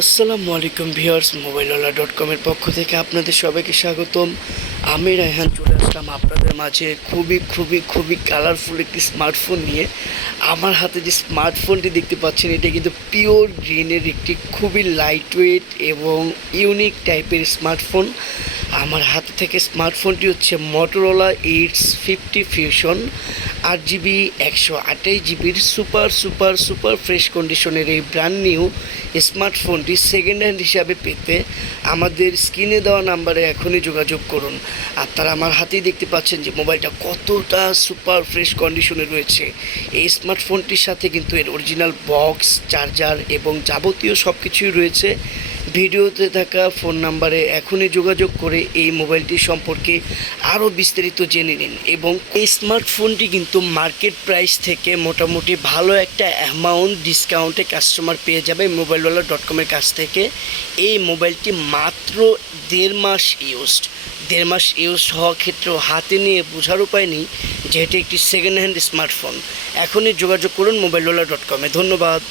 আসসালামু আলাইকুম ভিউয়ার্স, মোবাইলওয়ালা.com-এর পক্ষ থেকে আপনাদের সবাইকে স্বাগতম। আমি রায়হান চলে আসলাম আপনাদের মাঝে খুবই কালারফুল একটি স্মার্টফোন নিয়ে। আমার হাতে যে স্মার্টফোনটি দেখতে পাচ্ছেন, এটা কিন্তু পিওর গ্রিনের একটি খুবই লাইট ওয়েট এবং ইউনিক টাইপের স্মার্টফোন। আমার হাতে থেকে স্মার্টফোনটি হচ্ছে মটোরোলা H50 ফিউশন 8GB 128GBর সুপার ফ্রেশ কন্ডিশনের এই ব্র্যান্ড নিউ স্মার্টফোনটি সেকেন্ড হ্যান্ড হিসাবে পেতে আমাদের স্ক্রিনে দেওয়া নাম্বারে এখনই যোগাযোগ করুন। আপনারা আমার হাতেই দেখতে পাচ্ছেন যে মোবাইলটা কতটা সুপার ফ্রেশ কন্ডিশনে রয়েছে। এই স্মার্টফোনটির সাথে কিন্তু এর অরিজিনাল বক্স, চার্জার এবং যাবতীয় সব কিছুই রয়েছে। ভিডিওতে থাকা ফোন নাম্বারে এখনই যোগাযোগ করে এই মোবাইলটি সম্পর্কে আরও বিস্তারিত জেনে নিন। এবং এই স্মার্টফোনটি কিন্তু মার্কেট প্রাইস থেকে মোটামুটি ভালো একটা অ্যামাউন্ট ডিসকাউন্টে কাস্টমার পেয়ে যাবে মোবাইলওয়ালা.com-এর কাছ থেকে। এই মোবাইলটি মাত্র 1.5 মাস ইউজ হওয়া ক্ষেত্রেও হাতে নিয়ে বোঝার উপায় নেই যে এটি একটি সেকেন্ড হ্যান্ড স্মার্টফোন। এখনই যোগাযোগ করুন মোবাইলওয়ালা.com-এ। ধন্যবাদ।